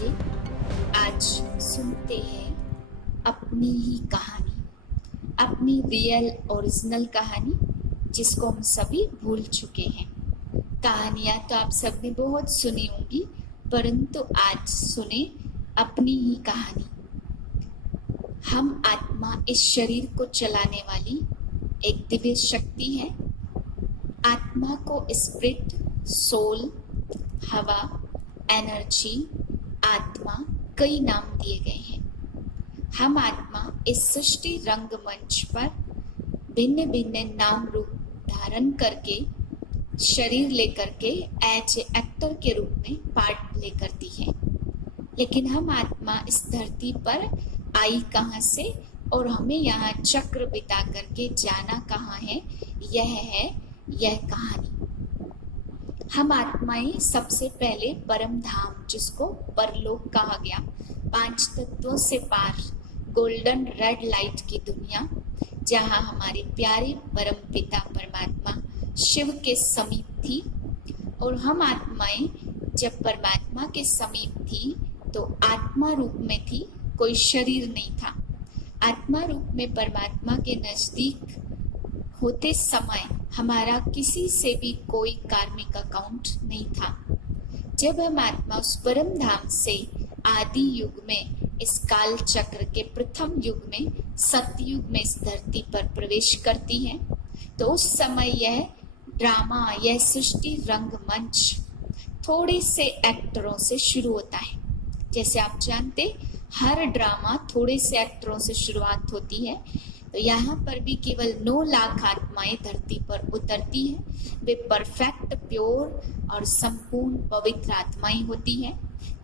आइए आज सुनते हैं अपनी ही कहानी, अपनी रियल ओरिजिनल कहानी जिसको हम सभी भूल चुके हैं। कहानियाँ तो आप सबने बहुत सुनी होंगी, परंतु आज सुने अपनी ही कहानी। हम आत्मा इस शरीर को चलाने वाली एक दिव्य शक्ति है। आत्मा को स्पिरिट, सोल, हवा, एनर्जी, आत्मा कई नाम दिए गए हैं। हम आत्मा इस सृष्टि रंगमंच पर भिन्न भिन्न नाम रूप धारण करके शरीर लेकर के एज एक्टर के रूप में पार्ट प्ले करती है। लेकिन हम आत्मा इस धरती पर आई कहाँ से और हमें यहाँ चक्र बिता करके जाना कहाँ है, यह है यह कहानी। हम आत्माएं सबसे पहले परम धाम, जिसको परलोक कहा गया, 5 तत्वों से पार गोल्डन रेड लाइट की दुनिया, जहाँ हमारे प्यारे परम पिता परमात्मा शिव के समीप थी। और हम आत्माएं जब परमात्मा के समीप थी तो आत्मा रूप में थी, कोई शरीर नहीं था। आत्मा रूप में परमात्मा के नजदीक होते समय हमारा किसी से भी कोई कार्मिक अकाउंट नहीं था। जब हम आत्मा उस परम धाम से आदि युग में इस काल चक्र के प्रथम युग में सतयुग में इस धरती पर प्रवेश करती है, तो उस समय यह ड्रामा, यह सृष्टि रंगमंच थोड़े से एक्टरों से शुरू होता है। जैसे आप जानते, हर ड्रामा थोड़े से एक्टरों से शुरुआत होती है। तो यहाँ पर भी केवल 9 लाख आत्माएं धरती पर उतरती हैं। वे परफेक्ट, प्योर और संपूर्ण पवित्र आत्माएं होती हैं।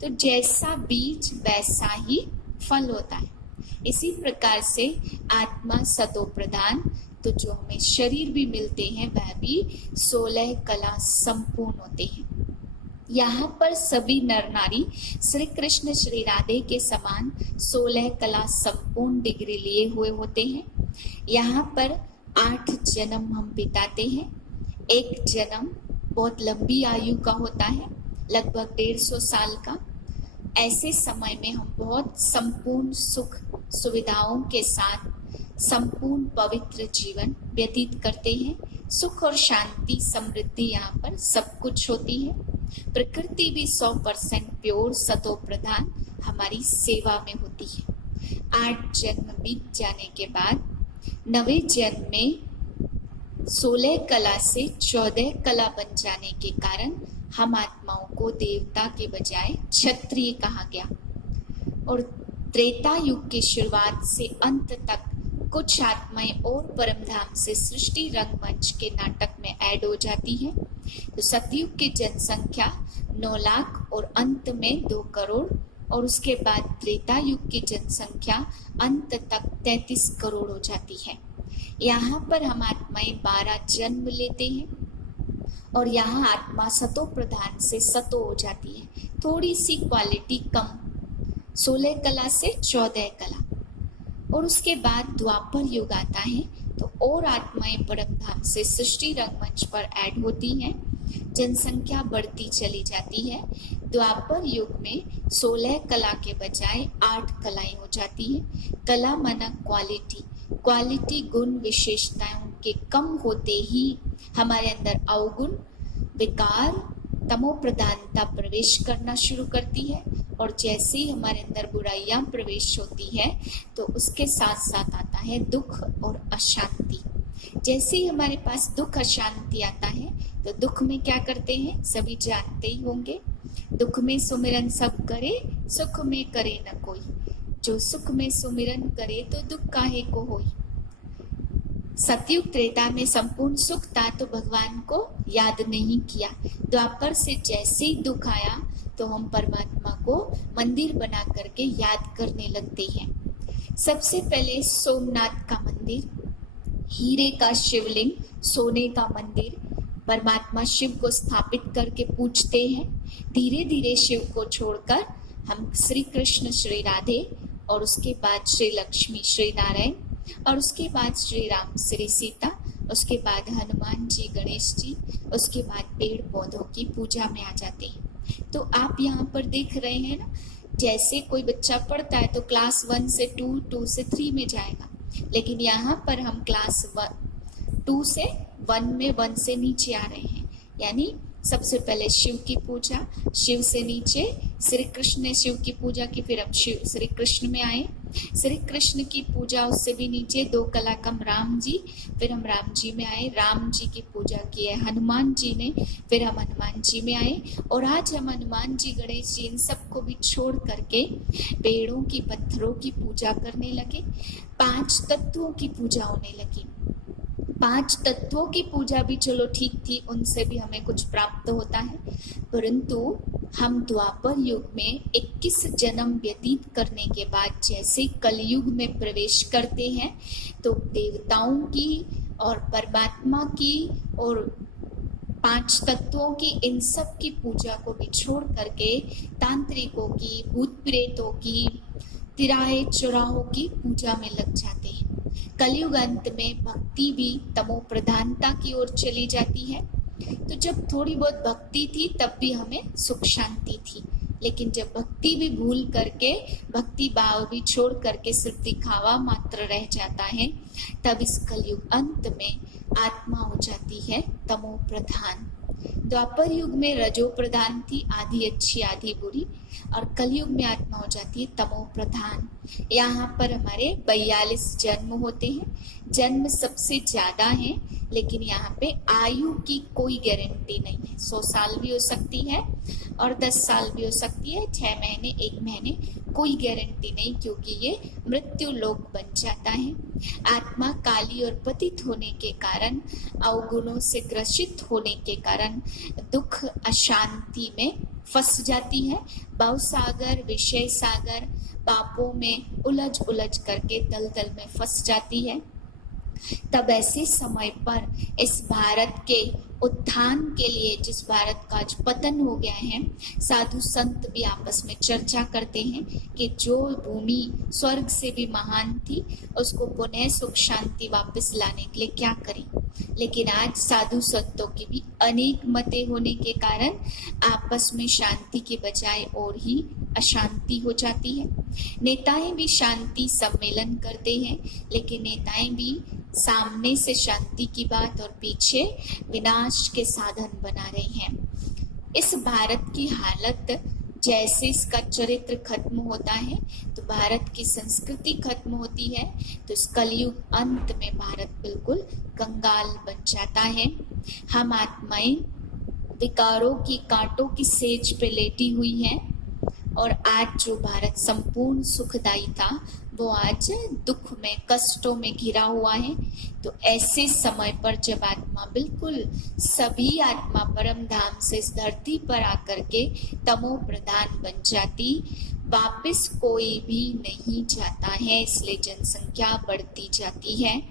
तो जैसा बीज वैसा ही फल होता है। इसी प्रकार से आत्मा सतो प्रधान, तो जो हमें शरीर भी मिलते हैं वह भी 16 कला संपूर्ण होते हैं। यहाँ पर सभी नर नारी श्री कृष्ण श्री राधे के समान 16 कला संपूर्ण डिग्री लिए हुए होते हैं। यहाँ पर 8 जन्म हम बिताते हैं। एक जन्म बहुत लंबी आयु का होता है, लगभग 150 साल का। ऐसे समय में हम बहुत संपूर्ण सुख सुविधाओं के साथ संपूर्ण पवित्र जीवन व्यतीत करते हैं। सुख और शांति, समृद्धि यहाँ पर सब कुछ होती है। प्रकृति भी 100% प्योर सतो प्रधान हमारी सेवा में होती है। 8 जन्म बीत जाने के बाद 9वें जन्म में 16 कला से 14 कला बन जाने के कारण हम आत्माओं को देवता के बजाय क्षत्रिय कहा गया। और त्रेता युग की शुरुआत से अंत तक कुछ आत्माएं और परमधाम से सृष्टि रंगमंच के नाटक में ऐड हो जाती हैं। तो सतयुग की जनसंख्या 9 लाख और अंत में 2 करोड़, और उसके बाद त्रेता युग की जनसंख्या अंत तक 33 करोड़ हो जाती है। यहाँ पर हम आत्माएं 12 जन्म लेते हैं और यहाँ आत्मा सतो प्रधान से सतो हो जाती है। थोड़ी सी क्वालिटी कम, 16 कला से 14 कला। और उसके बाद द्वापर युग आता है तो और आत्माएं परमधाम से सृष्टि रंगमंच पर ऐड होती हैं। जनसंख्या बढ़ती चली जाती है। द्वापर युग में 16 कला के बजाय 8 कलाएं हो जाती हैं। कला माना क्वालिटी, क्वालिटी गुण विशेषताओं के कम होते ही हमारे अंदर अवगुण, विकार, तमो प्रधानता प्रवेश करना शुरू करती है। और जैसे ही हमारे अंदर बुराइयां प्रवेश होती है तो उसके साथ साथ आता है दुख और अशांति। जैसे ही हमारे पास दुख अशांति आता है तो दुख में क्या करते हैं, सभी जानते ही होंगे। दुख में सुमिरन सब करे, सुख में करे न कोई। जो सुख में सुमिरन करे तो दुख काहे को होई। सतयुग त्रेता में संपूर्ण सुख था तो भगवान को याद नहीं किया। द्वापर से जैसे ही दुख आया तो हम परमात्मा को मंदिर बना करके याद करने लगते हैं। सबसे पहले सोमनाथ का मंदिर, हीरे का शिवलिंग, सोने का मंदिर परमात्मा शिव को स्थापित करके पूजते हैं। धीरे धीरे शिव को छोड़कर हम श्री कृष्ण श्री राधे, और उसके बाद श्री लक्ष्मी श्री नारायण, और उसके बाद श्री राम श्री सीता, उसके बाद हनुमान जी, गणेश जी, उसके बाद पेड़ पौधों की पूजा में आ जाते हैं। तो आप यहाँ पर देख रहे हैं ना जैसे कोई बच्चा पढ़ता है तो क्लास 1 से 2, 2 से 3 में जाएगा, लेकिन यहाँ पर हम क्लास 2 से 1 में 1 से नीचे आ रहे हैं। यानी सबसे पहले शिव की पूजा, शिव से नीचे श्री कृष्ण ने शिव की पूजा की, फिर हम शिव श्री कृष्ण में आए, श्री कृष्ण की पूजा, उससे भी नीचे 2 कला कम राम जी, फिर हम राम जी में आए, राम जी की पूजा की है हनुमान जी ने, फिर हम हनुमान जी में आए, और आज हम हनुमान जी, गणेश जी, इन सबको भी छोड़ करके पेड़ों की, पत्थरों की पूजा करने लगे, 5 तत्वों की पूजा होने लगी। 5 तत्वों की पूजा भी चलो ठीक थी, उनसे भी हमें कुछ प्राप्त होता है, परंतु हम द्वापर युग में 21 जन्म व्यतीत करने के बाद जैसे कलयुग में प्रवेश करते हैं तो देवताओं की और परमात्मा की और 5 तत्वों की, इन सब की पूजा को भी छोड़ करके तांत्रिकों की, भूत प्रेतों की, तिराहे चौराहों की पूजा में लग जाते हैं। कलयुग अंत में भक्ति भी तमो प्रधानता की ओर चली जाती है। तो जब थोड़ी बहुत भक्ति थी तब भी हमें सुख शांति थी, लेकिन जब भक्ति भी भूल करके, भक्ति भाव भी छोड़ करके सिर्फ दिखावा मात्र रह जाता है, तब इस कलयुग अंत में आत्मा हो जाती है तमो प्रधान। द्वापर युग में रजो प्रधान थी, आधी अच्छी आधी बुरी, और कलयुग में आत्मा हो जाती है तमो प्रधान। यहाँ पर हमारे 42 जन्म होते हैं, जन्म सबसे ज्यादा है, लेकिन यहाँ पे आयु की कोई गारंटी नहीं है। 100 साल भी हो सकती है और 10 साल भी हो सकती है, 6 महीने, 1 महीने, कोई गारंटी नहीं, क्योंकि ये मृत्यु लोक बन जाता है। आत्मा काली और पतित होने के कारण, अवगुणों से ग्रसित होने के कारण दुख अशांति में फंस जाती है। भव सागर, विषय सागर, पापों में उलझ उलझ करके दलदल में फंस जाती है। तब ऐसे समय पर इस भारत के उत्थान के लिए, जिस भारत का आज पतन हो गया है, साधु संत भी आपस में चर्चा करते हैं कि जो भूमि स्वर्ग से भी महान थी उसको पुनः सुख शांति वापस लाने के लिए क्या करें। लेकिन आज साधु संतों की भी अनेक मतें होने के कारण आपस में शांति के बजाय और ही अशांति हो जाती है। नेताएं भी शांति सम्मेलन करते हैं, लेकिन नेताएं भी सामने से शांति की बात और पीछे विनाश के साधन बना रहे हैं। इस भारत की हालत, जैसे इसका चरित्र खत्म होता है तो भारत की संस्कृति खत्म होती है, तो इस कलयुग अंत में भारत बिल्कुल कंगाल बन जाता है। हम आत्माएं विकारों की कांटों की सेज पे लेटी हुई हैं, और आज जो भारत संपूर्ण सुखदायी था वो आज दुख में, कष्टों में घिरा हुआ है। तो ऐसे समय पर जब आत्मा बिल्कुल, सभी आत्मा परम धाम से इस धरती पर आकर के तमो प्रधान बन जाती, वापस कोई भी नहीं जाता है, इसलिए जनसंख्या बढ़ती जाती है।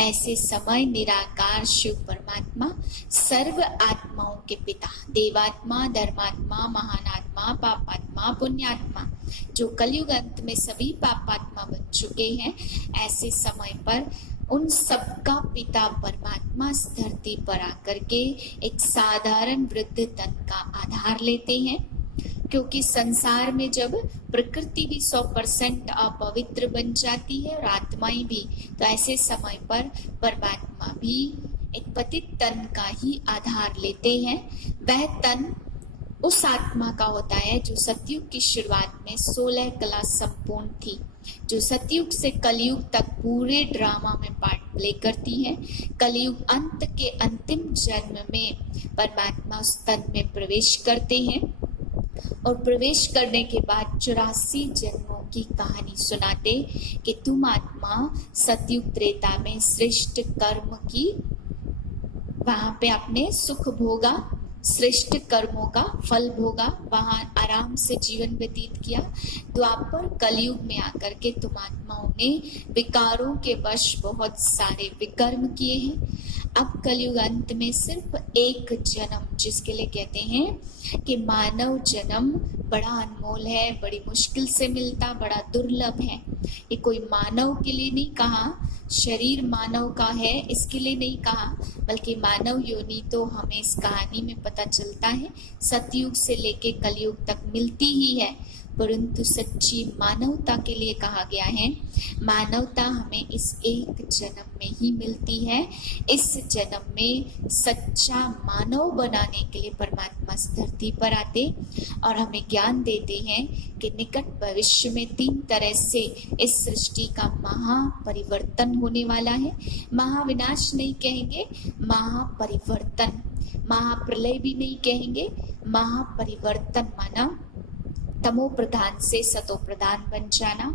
ऐसे समय निराकार शिव परमात्मा सर्व आत्माओं के पिता, देवात्मा, धर्मात्मा, महान आत्मा, पापात्मा, पुण्यात्मा, जो कलयुग अंत में सभी पापात्मा बन चुके हैं, ऐसे समय पर उन सबका पिता परमात्मा इस धरती पर आकर के एक साधारण वृद्ध तन का आधार लेते हैं, क्योंकि संसार में जब प्रकृति भी 100% अपवित्र बन जाती है और आत्माएं भी, तो ऐसे समय पर परमात्मा भी एक पतित तन का ही आधार लेते हैं। वह तन उस आत्मा का होता है जो सतयुग की शुरुआत में 16 कला संपूर्ण थी, जो सतयुग से कलयुग तक पूरे ड्रामा में पार्ट प्ले करती है। कलयुग अंत के अंतिम जन्म में परमात्मा उस तन में प्रवेश करते हैं, और प्रवेश करने के बाद 84 जन्मों की कहानी सुनाते कि तुम आत्मा सतयुग त्रेता में श्रेष्ठ कर्म की, वहां पे आपने सुख भोगा, श्रेष्ठ कर्मों का फल भोगा, वहां आराम से जीवन व्यतीत किया। द्वापर कलयुग में आकर के तुम आत्माओं ने विकारों के वश बहुत सारे विकर्म किए हैं। अब कलयुग अंत में सिर्फ एक जन्म, जिसके लिए कहते हैं कि मानव जन्म बड़ा अनमोल है, बड़ी मुश्किल से मिलता, बड़ा दुर्लभ है। ये कोई मानव के लिए नहीं कहा, शरीर मानव का है इसके लिए नहीं कहा, बल्कि मानव योनि तो हमें इस कहानी में पता चलता है सतयुग से लेके कलयुग तक मिलती ही है। परंतु सच्ची मानवता के लिए कहा गया है। मानवता हमें इस एक जन्म में ही मिलती है। इस जन्म में सच्चा मानव बनाने के लिए परमात्मा इस धरती पर आते और हमें ज्ञान देते हैं कि निकट भविष्य में 3 तरह से इस सृष्टि का महापरिवर्तन होने वाला है। महाविनाश नहीं कहेंगे, महापरिवर्तन। महाप्रलय भी नहीं कहेंगे, महापरिवर्तन माना तमो प्रधान से सतो प्रधान बन जाना,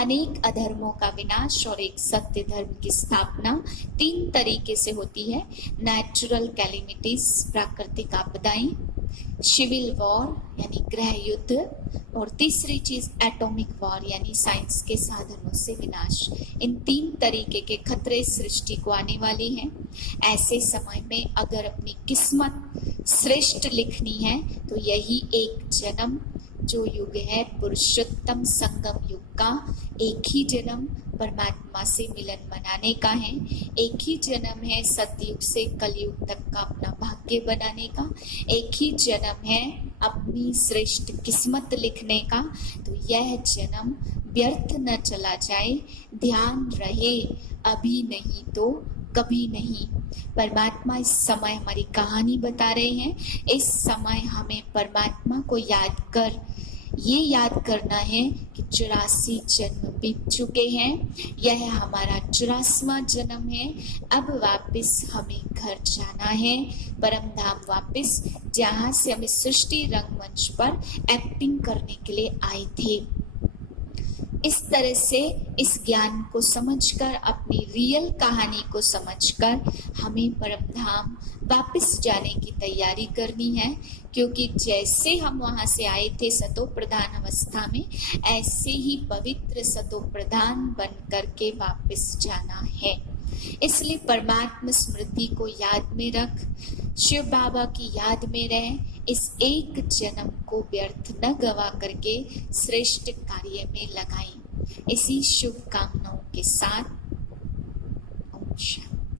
अनेक अधर्मों का विनाश और एक सत्य धर्म की स्थापना 3 तरीके से होती है। नेचुरल कैलेमिटीज, प्राकृतिक आपदाएं, सिविल वॉर यानी गृह युद्ध, और तीसरी चीज एटॉमिक वॉर यानी साइंस के साधनों से विनाश। इन 3 तरीके के खतरे सृष्टि को आने वाले हैं। ऐसे समय में अगर अपनी किस्मत श्रेष्ठ लिखनी है तो यही एक जन्म जो युग है पुरुषोत्तम संगम युग का, एक ही जन्म परमात्मा से मिलन मनाने का है। एक ही जन्म है सतयुग से कलयुग तक का अपना भाग्य बनाने का। एक ही जन्म है अपनी श्रेष्ठ किस्मत लिखने का। तो यह जन्म व्यर्थ न चला जाए, ध्यान रहे, अभी नहीं तो कभी नहीं। परमात्मा इस समय हमारी कहानी बता रहे हैं। इस समय हमें परमात्मा को याद कर ये याद करना है कि 84 जन्म बीत चुके हैं, यह हमारा 84वां जन्म है। अब वापस हमें घर जाना है, परम धाम वापस, जहाँ से हम इस सृष्टि रंगमंच पर एक्टिंग करने के लिए आए थे। इस तरह से इस ज्ञान को समझकर, अपनी रियल कहानी को समझकर हमें परम धाम वापस जाने की तैयारी करनी है, क्योंकि जैसे हम वहाँ से आए थे सतो प्रधान अवस्था में, ऐसे ही पवित्र सतो प्रधान बन करके वापस जाना है। इसलिए परमात्मा स्मृति को याद में रख, शिव बाबा की याद में रह, इस एक जन्म को व्यर्थ न गवा करके श्रेष्ठ कार्य में लगाएं। इसी शुभ कामनाओं के साथ ओम शांति।